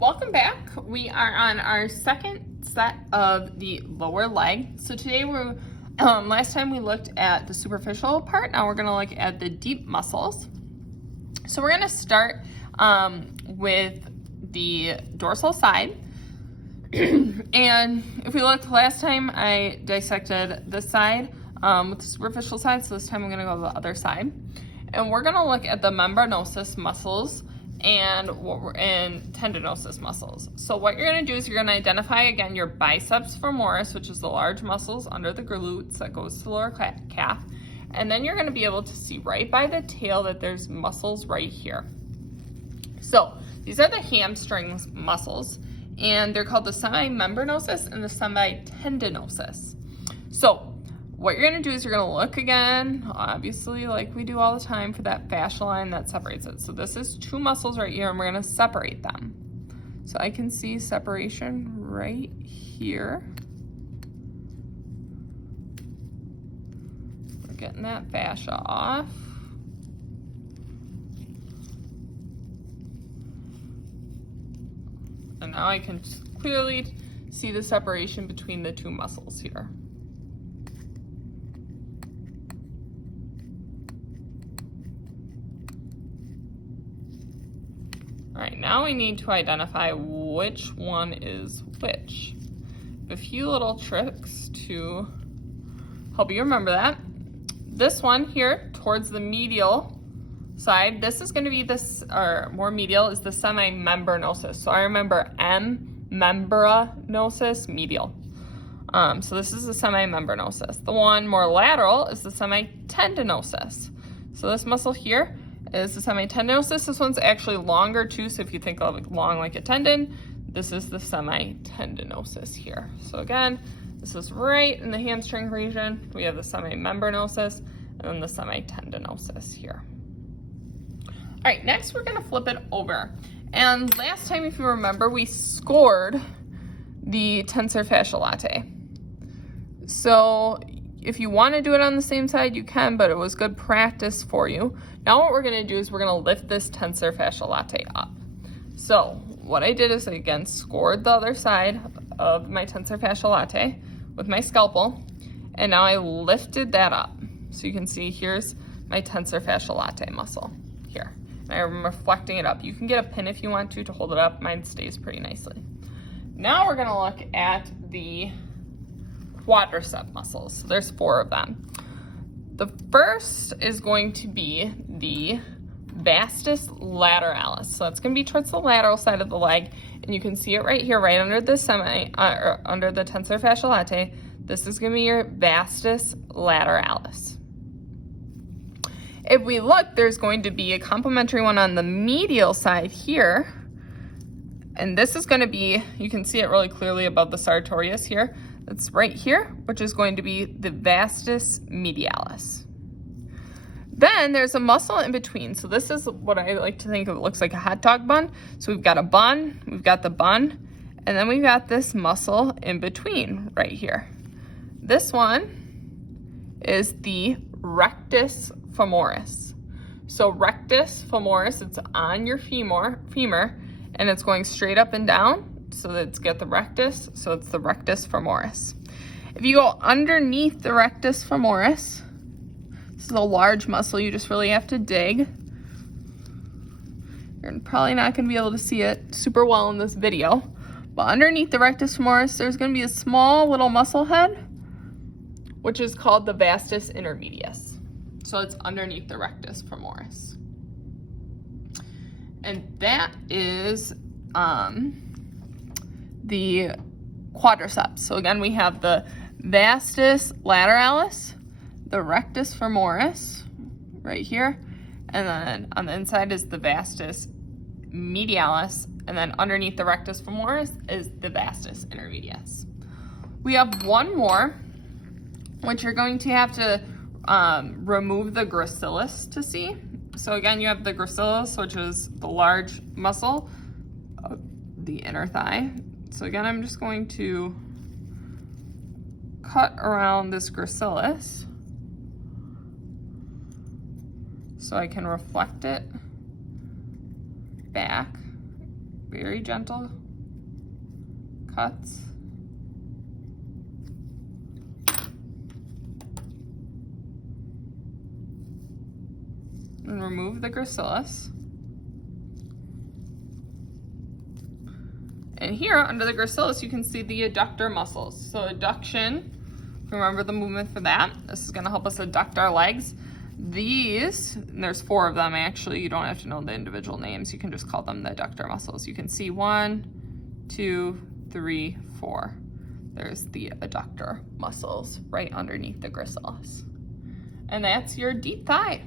Welcome back. We are on our second set of the lower leg. So today last time we looked at the superficial part. Now we're going to look at the deep muscles. So we're going to start with the dorsal side. And if we looked last time, I dissected this side with the superficial side. So this time I'm going to go to the other side. And we're going to look at the membranosus muscles and tendinosus muscles. So what you're going to do is you're going to identify again your biceps femoris, which is the large muscles under the glutes that goes to the lower calf. And then you're going to be able to see right by the tail that there's muscles right here. So these are the hamstrings muscles, and they're called the semimembranosus and the semitendinosus. So what you're going to do is you're going to look again, obviously like we do all the time, for that fascia line that separates it. So this is two muscles right here, and we're going to separate them. So I can see separation right here. We're getting that fascia off. And now I can clearly see the separation between the two muscles here. All right, now we need to identify which one is which. A few little tricks to help you remember that. This one here towards the medial side, this is going to be this, or more medial, is the semimembranosus. So I remember membranosus, medial. So this is the semimembranosus. The one more lateral is the semitendinosus. So this muscle here is the semitendinosus. This one's actually longer too, so if you think of it long like a tendon, this is the semitendinosus here. So again, this is right in the hamstring region. We have the semimembranosus and then the semitendinosus here. All right, next we're gonna flip it over. And last time, if you remember, we scored the tensor fasciae latae. So if you want to do it on the same side, you can, but it was good practice for you. Now what we're going to do is we're going to lift this tensor fasciae latae up. So what I did is I again scored the other side of my tensor fasciae latae with my scalpel, and now I lifted that up. So you can see here's my tensor fasciae latae muscle here. And I'm reflecting it up. You can get a pin if you want to hold it up. Mine stays pretty nicely. Now we're going to look at the quadricep muscles. So there's 4 of them. The first is going to be the vastus lateralis. So that's going to be towards the lateral side of the leg, and you can see it right here, right under the under the tensor fasciae latae. This is going to be your vastus lateralis. If we look, there's going to be a complementary one on the medial side here, and this is going to be, you can see it really clearly above the sartorius here. It's right here, which is going to be the vastus medialis. Then there's a muscle in between. So this is what I like to think of. It looks like a hot dog bun. So we've got a bun, we've got the bun, and then we've got this muscle in between right here. This one is the rectus femoris. So rectus femoris, it's on your femur, and it's going straight up and down. So let's get the rectus, so it's the rectus femoris. If you go underneath the rectus femoris, this is a large muscle, you just really have to dig. You're probably not going to be able to see it super well in this video, but underneath the rectus femoris, there's going to be a small little muscle head, which is called the vastus intermedius. So it's underneath the rectus femoris. And that is the quadriceps. So again, we have the vastus lateralis, the rectus femoris right here, and then on the inside is the vastus medialis, and then underneath the rectus femoris is the vastus intermedius. We have one more, which you're going to have to remove the gracilis to see. So again, you have the gracilis, which is the large muscle of the inner thigh. So again, I'm just going to cut around this gracilis so I can reflect it back Very gentle cuts. And remove the gracilis. And here under the gracilis, you can see the adductor muscles. So adduction, remember the movement for that. This is gonna help us adduct our legs. These, and there's 4 of them actually, you don't have to know the individual names, you can just call them the adductor muscles. You can see 1, 2, 3, 4. There's the adductor muscles right underneath the gracilis. And that's your deep thigh.